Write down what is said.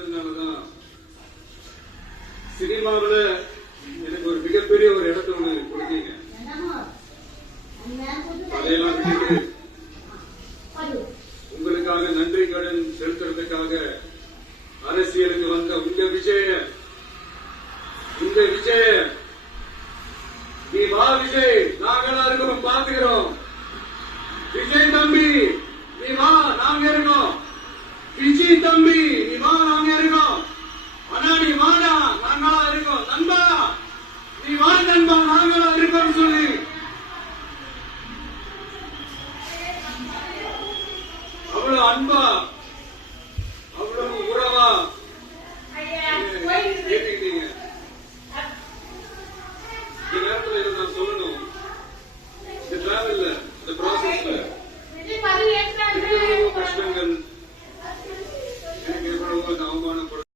கிடைச்சதுனாலதான் சினிமாவில எனக்கு ஒரு மிகப்பெரிய ஒரு இடத்த ஒண்ணு கொடுத்தீங்க. அதையெல்லாம் விட்டுட்டு உங்களுக்காக நன்றி கடன் செலுத்துறதுக்காக அரசியலுக்கு வந்த உங்க விஜய நீ வா விஜய், நாங்களா இருக்கோம், பாத்துக்கிறோம். விஜய் தம்பி நீ வா, நாங்க இருக்கோம். விஜய் தம்பி நீ வா, நாங்க இருக்கோம். அண்ணா நீ வாடா, நாங்களா இருக்கோம். நண்பா நீ வா நண்பா, நாங்களா இருக்கோம் சொல்லி அவ்வளவு அன்பா அவ்வளவு உறவா கேட்டீங்க. இந்த நேரத்தில் இதை நான் சொல்லணும். இந்த டிராவல்ல இந்த ப்ராசஸ்ல எவ்வளவு கஷ்டங்கள், எனக்கு எவ்வளவு அவமானம்